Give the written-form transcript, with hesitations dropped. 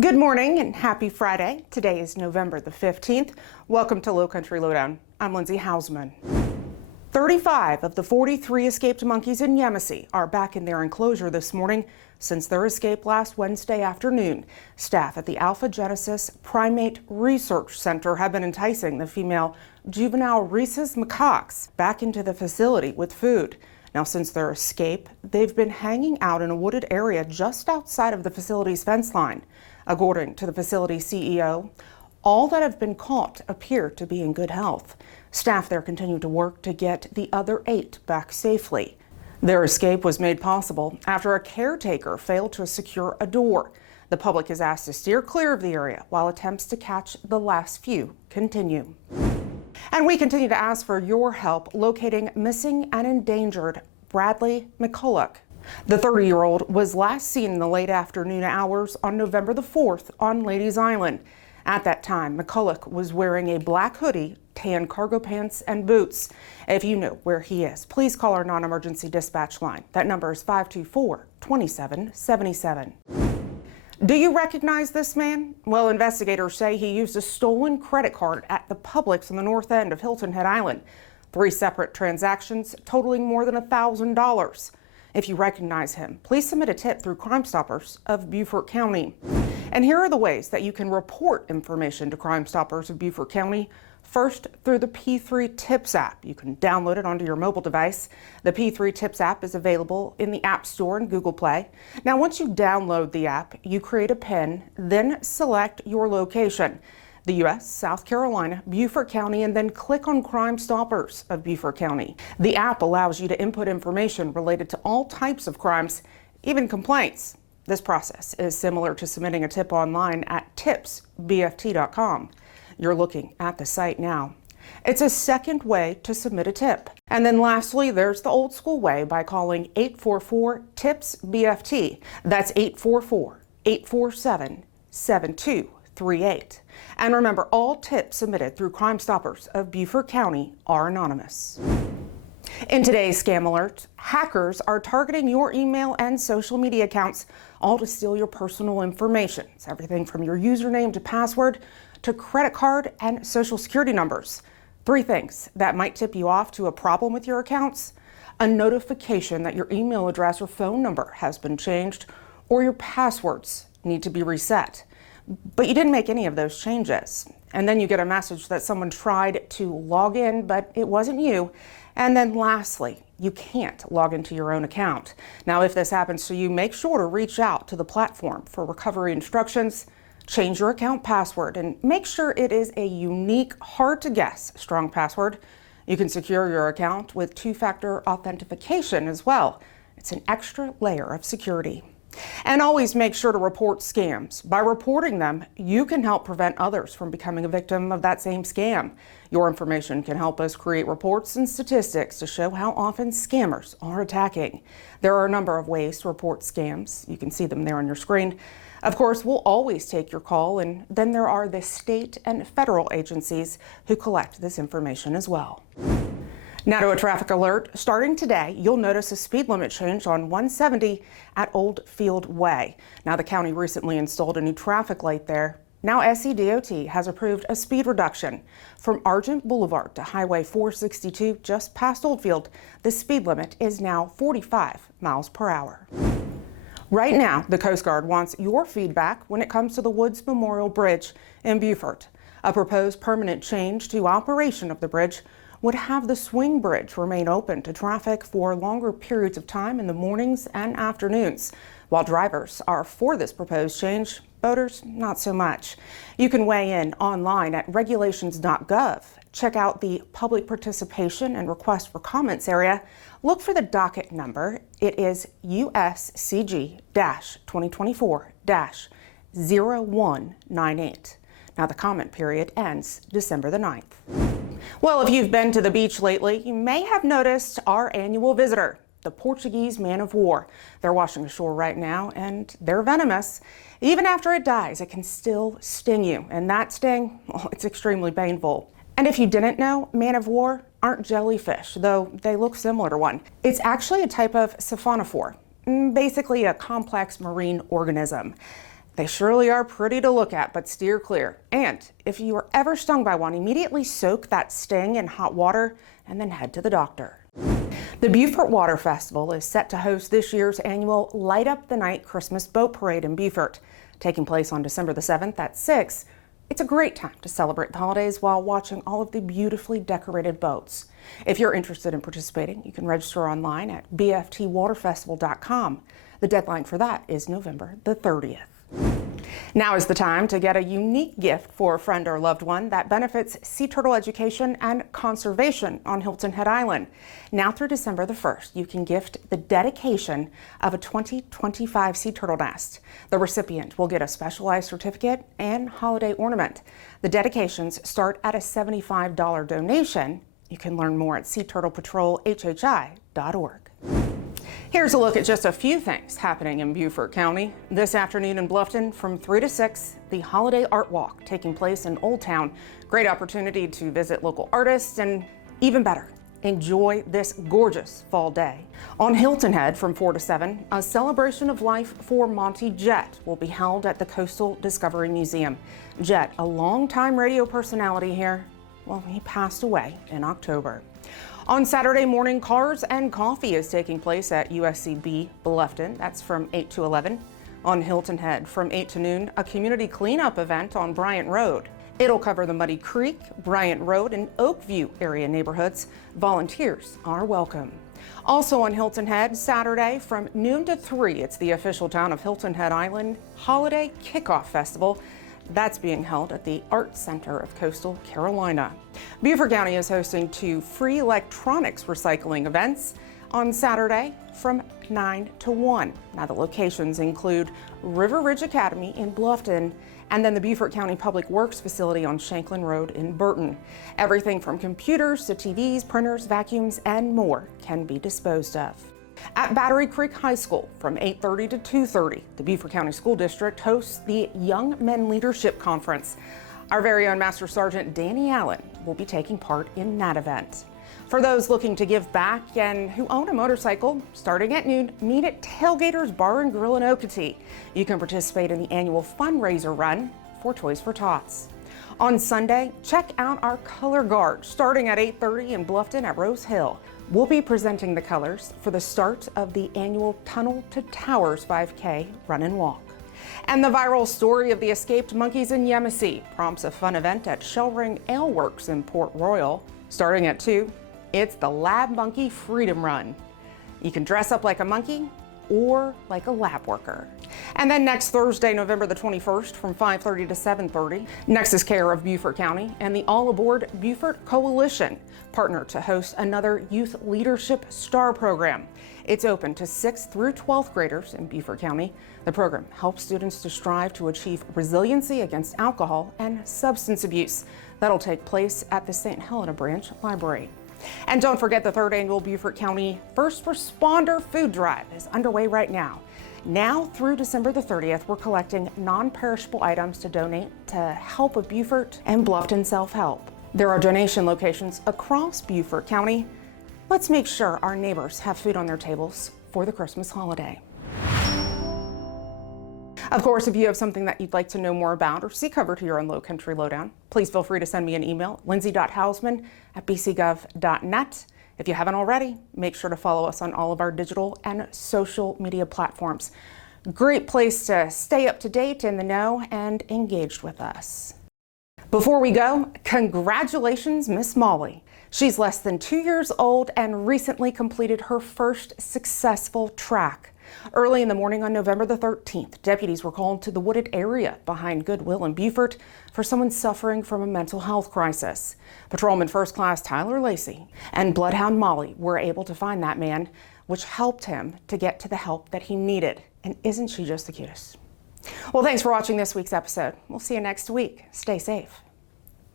Good morning and happy Friday. Today is November the 15th. Welcome to Lowcountry Lowdown. I'm Lindsay Hausman. 35 of the 43 escaped monkeys in Yemassee are back in their enclosure this morning since their escape last Wednesday afternoon. Staff at the Alpha Genesis Primate Research Center have been enticing the female juvenile rhesus macaques back into the facility with food. Now, since their escape, they've been hanging out in a wooded area just outside of the facility's fence line. According to the facility CEO, all that have been caught appear to be in good health. Staff there continue to work to get the other 8 back safely. Their escape was made possible after a caretaker failed to secure a door. The public is asked to steer clear of the area while attempts to catch the last few continue. And we continue to ask for your help locating missing and endangered Bradley McCulloch. The 30-year-old was last seen in the late afternoon hours on November the 4th on Ladies Island. At that time, McCulloch was wearing a black hoodie, tan cargo pants, and boots. If you know where he is, please call our non-emergency dispatch line. That number is 524-2777. Do you recognize this man? Well, investigators say he used a stolen credit card at the Publix on the north end of Hilton Head Island. 3 separate transactions totaling more than $1,000. If you recognize him, please submit a tip through Crime Stoppers of Beaufort County. And here are the ways that you can report information to Crime Stoppers of Beaufort County. First, through the P3 Tips app. You can download it onto your mobile device. The P3 Tips app is available in the App Store and Google Play. Now, once you download the app, you create a PIN, then select your location, the U.S., South Carolina, Beaufort County, and then click on Crime Stoppers of Beaufort County. The app allows you to input information related to all types of crimes, even complaints. This process is similar to submitting a tip online at tipsbft.com. You're looking at the site now. It's a second way to submit a tip. And then lastly, there's the old school way by calling 844-TIPS-BFT. That's 844-847-7238. And remember, all tips submitted through Crime Stoppers of Beaufort County are anonymous. In today's scam alert, hackers are targeting your email and social media accounts, all to steal your personal information. It's everything from your username to password to credit card and social security numbers. 3 things that might tip you off to a problem with your accounts: a notification that your email address or phone number has been changed, or your passwords need to be reset, but you didn't make any of those changes. And then you get a message that someone tried to log in, but it wasn't you. And then lastly, you can't log into your own account. Now, if this happens to you, make sure to reach out to the platform for recovery instructions. Change your account password and make sure it is a unique, hard-to-guess strong password. You can secure your account with 2-factor authentication as well. It's an extra layer of security. And always make sure to report scams. By reporting them, you can help prevent others from becoming a victim of that same scam. Your information can help us create reports and statistics to show how often scammers are attacking. There are a number of ways to report scams. You can see them there on your screen. Of course, we'll always take your call, and then there are the state and federal agencies who collect this information as well. Now to a traffic alert. Starting today, you'll notice a speed limit change on 170 at Old Field Way. Now, the county recently installed a new traffic light there. Now, SCDOT has approved a speed reduction from Argent Boulevard to Highway 462 just past Oldfield. The speed limit is now 45 miles per hour. Right now, the Coast Guard wants your feedback when it comes to the Woods Memorial Bridge in Beaufort. A proposed permanent change to operation of the bridge would have the swing bridge remain open to traffic for longer periods of time in the mornings and afternoons. While drivers are for this proposed change, boaters not so much. You can weigh in online at regulations.gov. Check out the public participation and request for comments area. Look for the docket number. It is USCG-2024-0198. Now, the comment period ends December the 9th. Well, if you've been to the beach lately, you may have noticed our annual visitor, the Portuguese man of war. They're washing ashore right now, and they're venomous. Even after it dies, it can still sting you, and that sting, well, it's extremely painful. And if you didn't know, man of war aren't jellyfish, though they look similar to one. It's actually a type of siphonophore, basically a complex marine organism. They surely are pretty to look at, but steer clear. And if you are ever stung by one, immediately soak that sting in hot water and then head to the doctor. The Beaufort Water Festival is set to host this year's annual Light Up the Night Christmas Boat Parade in Beaufort. Taking place on December the 7th at 6, it's a great time to celebrate the holidays while watching all of the beautifully decorated boats. If you're interested in participating, you can register online at bftwaterfestival.com. The deadline for that is November the 30th. Now is the time to get a unique gift for a friend or loved one that benefits sea turtle education and conservation on Hilton Head Island. Now through December the 1st, you can gift the dedication of a 2025 sea turtle nest. The recipient will get a specialized certificate and holiday ornament. The dedications start at a $75 donation. You can learn more at seaturtlepatrolhhi.org. Here's a look at just a few things happening in Beaufort County. This afternoon in Bluffton from 3 to 6, the Holiday Art Walk taking place in Old Town. Great opportunity to visit local artists and, even better, enjoy this gorgeous fall day. On Hilton Head from 4 to 7, a celebration of life for Monty Jett will be held at the Coastal Discovery Museum. Jett, a longtime radio personality here, well, he passed away in October. On Saturday morning, Cars and Coffee is taking place at USCG Bluffton. That's from 8 to 11. On Hilton Head from 8 to noon, a community cleanup event on Bryant Road. It'll cover the Muddy Creek, Bryant Road, and Oakview area neighborhoods. Volunteers are welcome. Also on Hilton Head, Saturday from noon to 3, it's the official Town of Hilton Head Island Holiday Kickoff Festival. That's being held at the Art Center of Coastal Carolina. Beaufort County is hosting 2 free electronics recycling events on Saturday from 9 to 1. Now the locations include River Ridge Academy in Bluffton and then the Beaufort County Public Works facility on Shanklin Road in Burton. Everything from computers to TVs, printers, vacuums, and more can be disposed of. At Battery Creek High School from 8:30 to 2:30, the Beaufort County School District hosts the Young Men Leadership Conference. Our very own Master Sergeant Danny Allen will be taking part in that event. For those looking to give back and who own a motorcycle, starting at noon, meet at Tailgaters Bar and Grill in Okatee. You can participate in the annual fundraiser run for Toys for Tots. On Sunday, check out our color guard starting at 8:30 in Bluffton at Rose Hill. We'll be presenting the colors for the start of the annual Tunnel to Towers 5K run and walk. And the viral story of the escaped monkeys in Yemassee prompts a fun event at Shellring Ale Works in Port Royal. Starting at 2, it's the Lab Monkey Freedom Run. You can dress up like a monkey or like a lab worker. And then next Thursday, November the 21st from 5:30 to 7:30, Nexus Care of Beaufort County and the All Aboard Beaufort Coalition partner to host another Youth Leadership STAR program. It's open to 6th through 12th graders in Beaufort County. The program helps students to strive to achieve resiliency against alcohol and substance abuse. That'll take place at the St. Helena Branch Library. And don't forget the 3rd annual Beaufort County First Responder Food Drive is underway right now. Now through December the 30th, we're collecting non-perishable items to donate to help with Beaufort and Bluffton Self-Help. There are donation locations across Beaufort County. Let's make sure our neighbors have food on their tables for the Christmas holiday. Of course, if you have something that you'd like to know more about or see covered here on Lowcountry Lowdown, please feel free to send me an email, lindsay.hausman@bcgov.net. If you haven't already, make sure to follow us on all of our digital and social media platforms. Great place to stay up to date, in the know, and engaged with us. Before we go, congratulations, Miss Molly. She's less than 2 years old and recently completed her first successful track. Early in the morning on November the 13th, deputies were called to the wooded area behind Goodwill in Beaufort for someone suffering from a mental health crisis. Patrolman First Class Tyler Lacey and Bloodhound Molly were able to find that man, which helped him to get to the help that he needed. And isn't she just the cutest? Well, thanks for watching this week's episode. We'll see you next week. Stay safe.